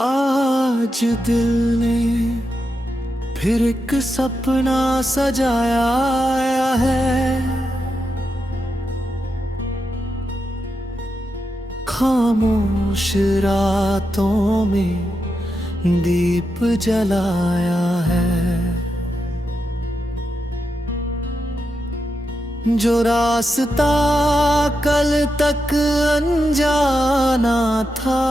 आज दिल ने फिर एक सपना सजाया है। खामोश रातों में दीप जलाया है। जो रास्ता कल तक अनजाना था,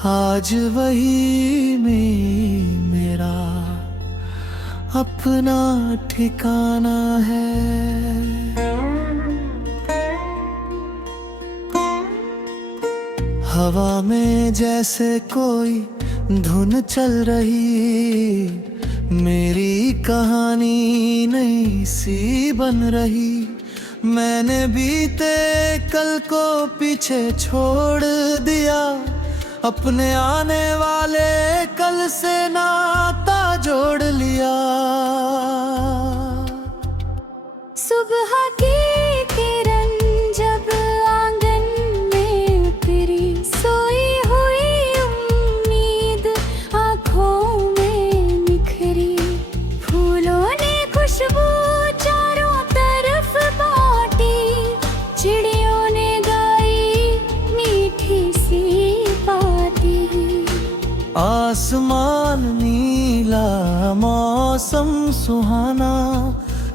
आज वही में मेरा अपना ठिकाना है। हवा में जैसे कोई धुन चल रही, मेरी कहानी नई सी बन रही। मैंने बीते कल को पीछे छोड़ दिया, अपने आने वाले कल से नाता जोड़ लिया। सुबह की किरण जब आंगन में उतरी, सोई हुई उम्मीद आंखों में निखरी। फूलों ने खुशबू चारों तरफ बांटी, चिड़ियों ने गाई मीठी सी बातें। आसमान नीला, मौसम सुहाना,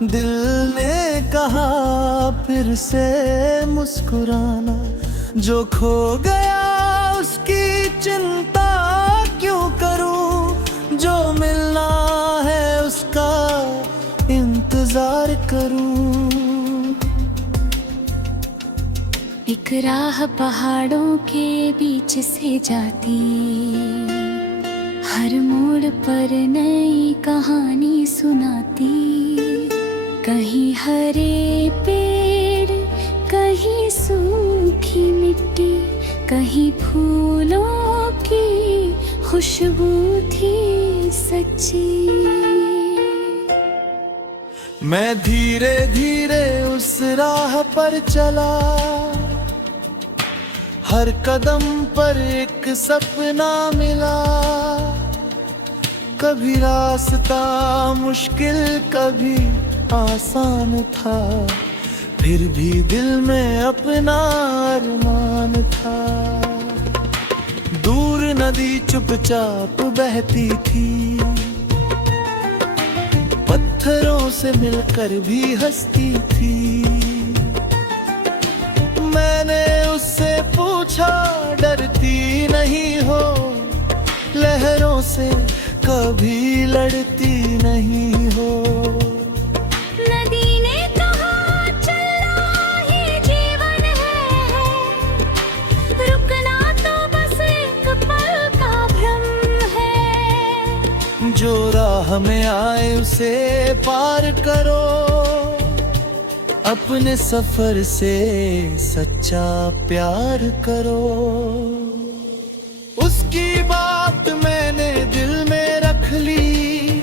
दिल ने कहा फिर से मुस्कुराना। जो खो गया उसकी चिंता क्यों करूं, जो मिलना है उसका इंतजार करूं। एक राह पहाड़ों के बीच से जाती, हर मोड़ पर नई कहानी सुनाती। कहीं हरे पेड़, कहीं सूखी मिट्टी, कहीं फूलों की खुशबू थी सच्ची। मैं धीरे धीरे उस राह पर चला, हर कदम पर एक सपना मिला। कभी रास्ता मुश्किल कभी आसान था, फिर भी दिल में अपना अरमान था। दूर नदी चुपचाप बहती थी, पत्थरों से मिलकर भी हंसती थी। मैंने उससे पूछा, डरती नहीं हो, लहरों से कभी लड़ती नहीं हो। नदी ने कहा चलना ही जीवन है, रुकना तो बस एक पल का भ्रम है। जो राह में आए उसे पार करो, अपने सफर से सच्चा प्यार करो। उसकी बात मैंने दिल में रख ली,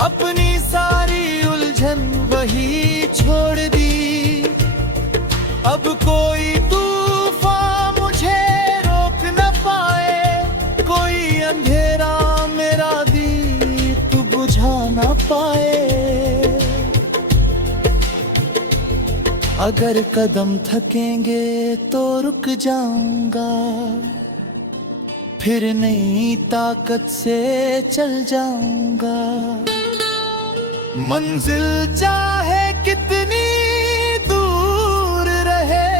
अपनी सारी उलझन वही छोड़ दी। अब कोई तूफान मुझे रोक न पाए, कोई अंधेरा मेरा दीप बुझा न पाए। अगर कदम थकेंगे तो रुक जाऊंगा, फिर नई ताकत से चल जाऊंगा। मंजिल चाहे कितनी दूर रहे,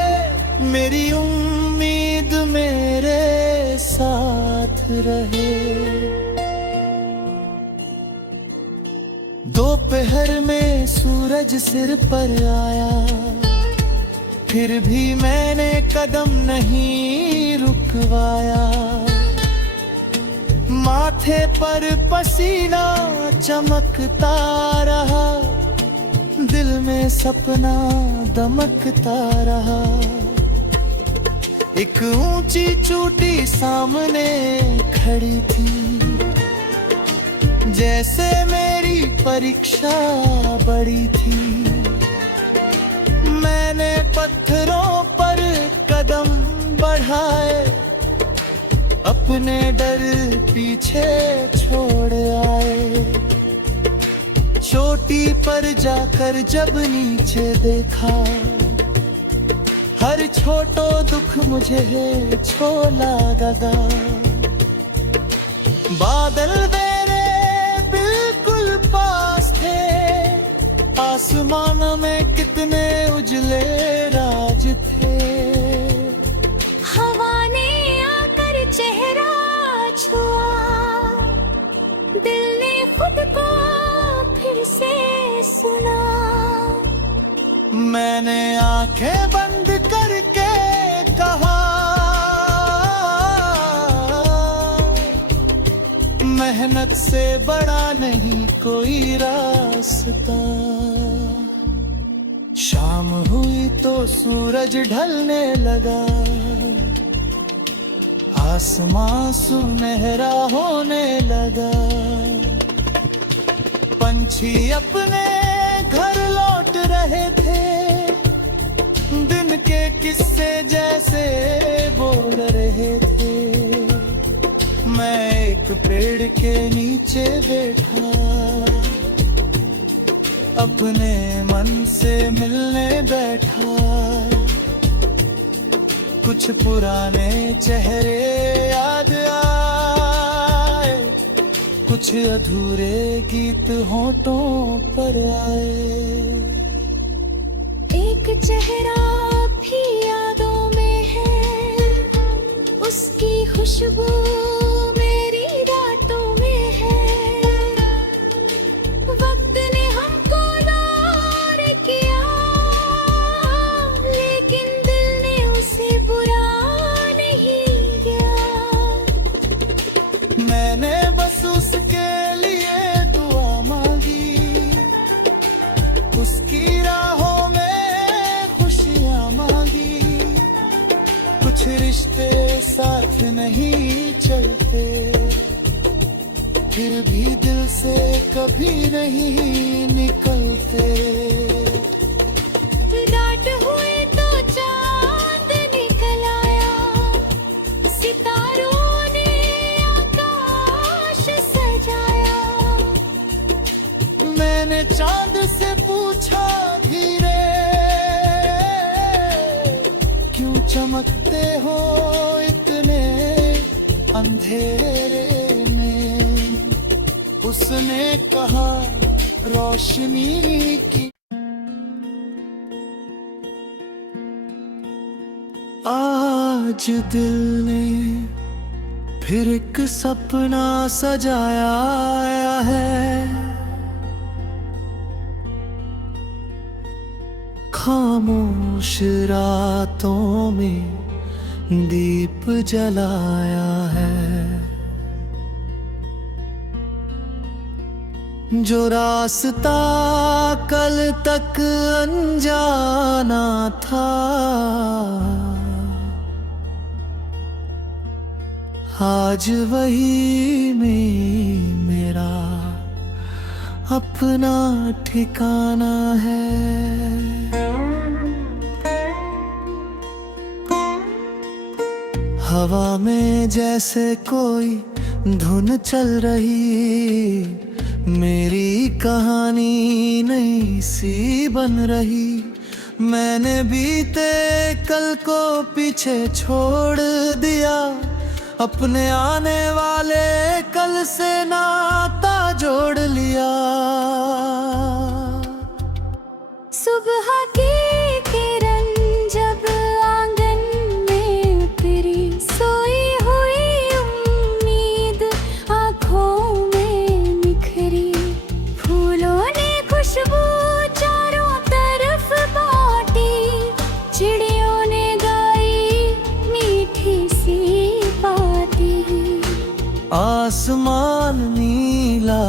मेरी उम्मीद मेरे साथ रहे। दोपहर में सूरज सिर पर आया, फिर भी मैंने कदम नहीं रुकवाया। माथे पर पसीना चमकता रहा, दिल में सपना दमकता रहा। एक ऊंची चोटी सामने खड़ी थी, जैसे मेरी परीक्षा बड़ी थी। मैंने पत्थरों पर अपने डर पीछे छोड़ आए। चोटी पर जाकर जब नीचे देखा, हर छोटो दुख मुझे छोला गदा। बादल मेरे बिल्कुल पास थे, आसमान में कितने उजले राज थे। हवा ने आकर चेहरा छुआ, दिल ने खुद को फिर से सुना। मैंने आंखें बंद करके कहा, मेहनत से बड़ा नहीं कोई रास्ता। शाम हुई तो सूरज ढलने लगा, आसमां सुनहरा होने लगा। पंछी अपने घर लौट रहे थे, दिन के किस्से जैसे बोल रहे थे। मैं एक पेड़ के नीचे बैठा, अपने मन से मिलने बैठा। कुछ पुराने चेहरे याद आए, कुछ अधूरे गीत होठों पर आए। एक चेहरा भी यादों में है, उसकी खुशबू मेरी रातों में है। वक्त ने हमको दूर किया, लेकिन दिल ने उसे बुरा नहीं किया। मैंने बस उसके लिए दुआ मांगी, उसकी राहों में खुशियां मांगी। कुछ रिश्ते साथ नहीं चलते, फिर भी दिल से कभी नहीं निकलते। रात हुई तो चांद निकल आया, सितारों ने आकाश सजाया। मैंने चांद से पूछा धीरे, क्यों चमकते हो इतने अंधेरे में। उसने कहा रोशनी की। आज दिल ने फिर एक सपना सजाया है, खामोश रातों में दीप जलाया है। जो रास्ता कल तक अनजाना था, आज वही में मेरा अपना ठिकाना है। हवा में जैसे कोई धुन चल रही, मेरी कहानी नई सी बन रही। मैंने बीते कल को पीछे छोड़ दिया, अपने आने वाले कल से नाता जोड़ लिया। सुबह की किरण जब आंगन में उतरी, सोई हुई उम्मीद आँखों में निखरी। फूलों ने खुशबू चारों तरफ बांटी, चिड़ियों ने गाई मीठी सी बातें। आसमान नीला,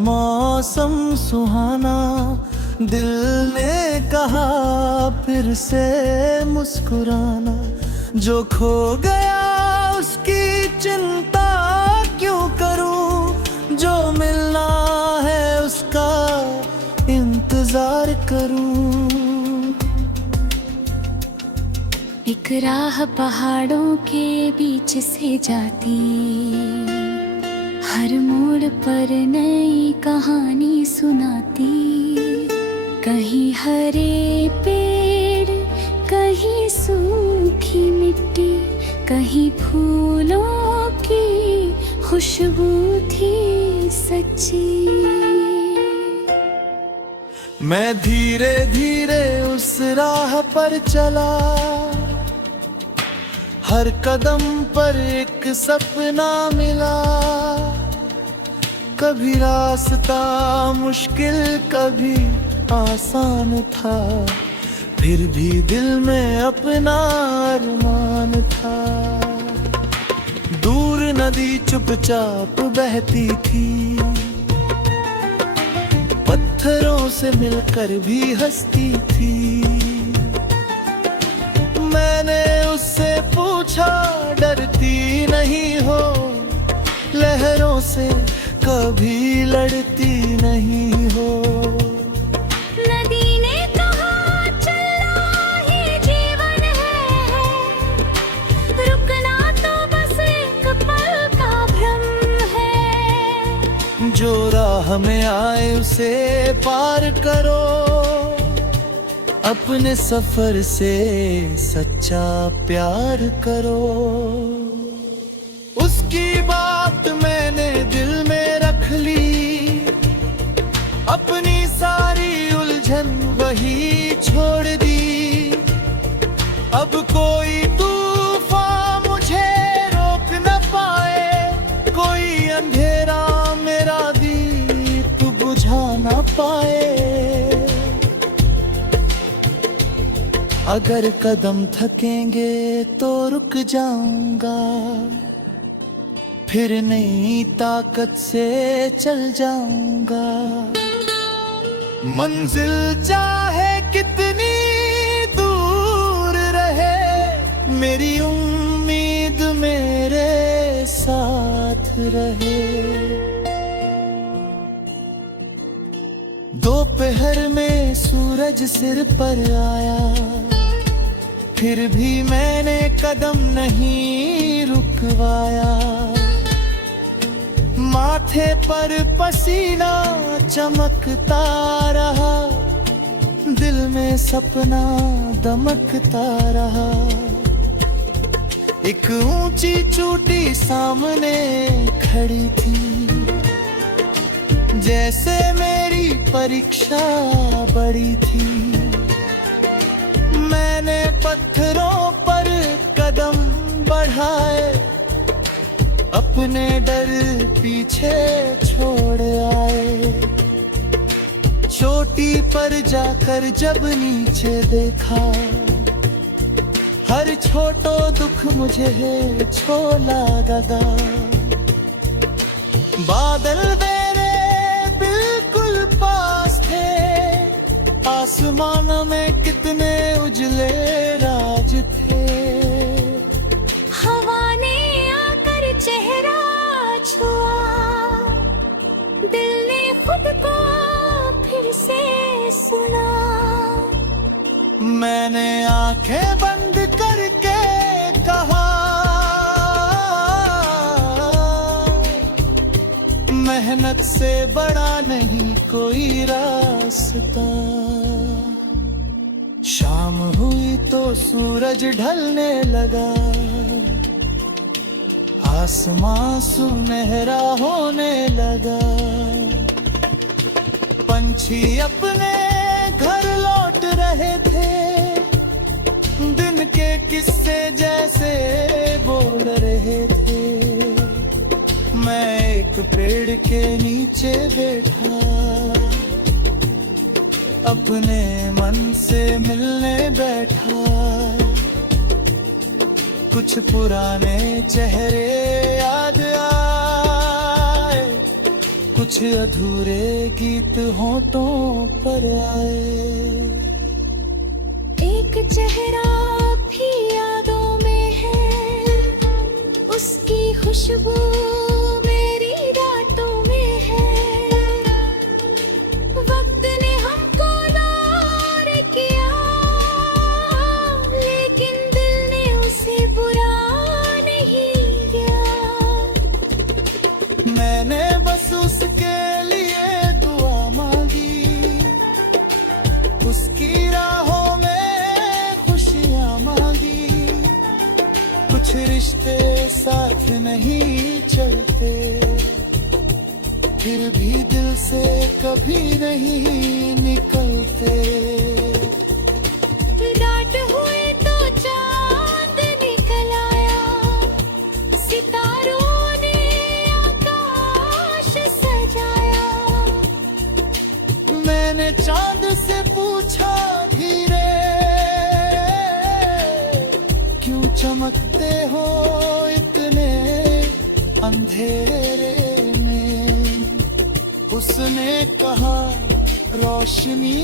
मौसम सुहाना, दिल ने कहा फिर से मुस्कुराना। जो खो गया उसकी चिंता क्यों करूं, जो मिलना है उसका इंतजार करूं। एक राह पहाड़ों के बीच से जाती, हर मोड़ पर नई कहानी सुनाती। कहीं हरे पेड़, कहीं सूखी मिट्टी, कहीं फूलों की खुशबू थी सच्ची। मैं धीरे धीरे उस राह पर चला, हर कदम पर एक सपना मिला। कभी रास्ता मुश्किल, कभी आसान था, फिर भी दिल में अपना अरमान था। दूर नदी चुपचाप बहती थी, पत्थरों से मिलकर भी हंसती थी। मैंने उससे पूछा, डरती नहीं हो, लहरों से कभी लड़ती नहीं हो। नदी ने कहा चलना ही जीवन है, रुकना तो बस एक पल का भ्रम है। जो राह में आए उसे पार करो, अपने सफर से सच्चा प्यार करो। उसकी बात मैंने दिल में रख ली, अपनी सारी उलझन वही छोड़ दी। अब कोई तूफान मुझे रोक न पाए, कोई अंधेरा मेरा दीप बुझा न पाए। अगर कदम थकेंगे तो रुक जाऊंगा, फिर नई ताकत से चल जाऊंगा। मंजिल चाहे कितनी दूर रहे, मेरी उम्मीद मेरे साथ रहे। दोपहर में सूरज सिर पर आया, फिर भी मैंने कदम नहीं रुकवाया। माथे पर पसीना चमकता रहा, दिल में सपना दमकता रहा। एक ऊंची चोटी सामने खड़ी थी, जैसे मेरी परीक्षा बड़ी थी। मैंने पत्थरों पर कदम बढ़ाए, अपने डर पीछे छोड़ आए। चोटी पर जाकर जब नीचे देखा, हर छोटो दुख मुझे छोला गदा। बादल मेरे बिल्कुल पास थे, आसमान में कितने उजले राज थे। हवा ने आकर चेहरा छुआ, दिल ने खुद को फिर से सुना। मैंने आंखें बंद करके कहा, मेहनत से बड़ा नहीं कोई रास्ता। शाम हुई तो सूरज ढलने लगा, आसमां सुनहरा होने लगा। पंछी अपने घर लौट रहे थे, दिन के किस्से जैसे बोल रहे थे। मैं एक पेड़ के नीचे बैठा, अपने मन से मिलने बैठा। कुछ पुराने चेहरे याद आए, कुछ अधूरे गीत होठों पर आए। एक चेहरा भी यादों में है, उसकी खुशबू मेरी रातों में है। वक्त ने हमको दूर किया, लेकिन दिल उसकी राहों में खुशियां मांगी। कुछ रिश्ते साथ नहीं चलते, फिर भी दिल से कभी नहीं निकलते। रात हुई तो चांद निकल आया, सितारों ने आकाश सजाया। मैंने चांद से पूछा धीरे, क्यों चमकते हो इतने अंधेरे में। उसने कहा रोशनी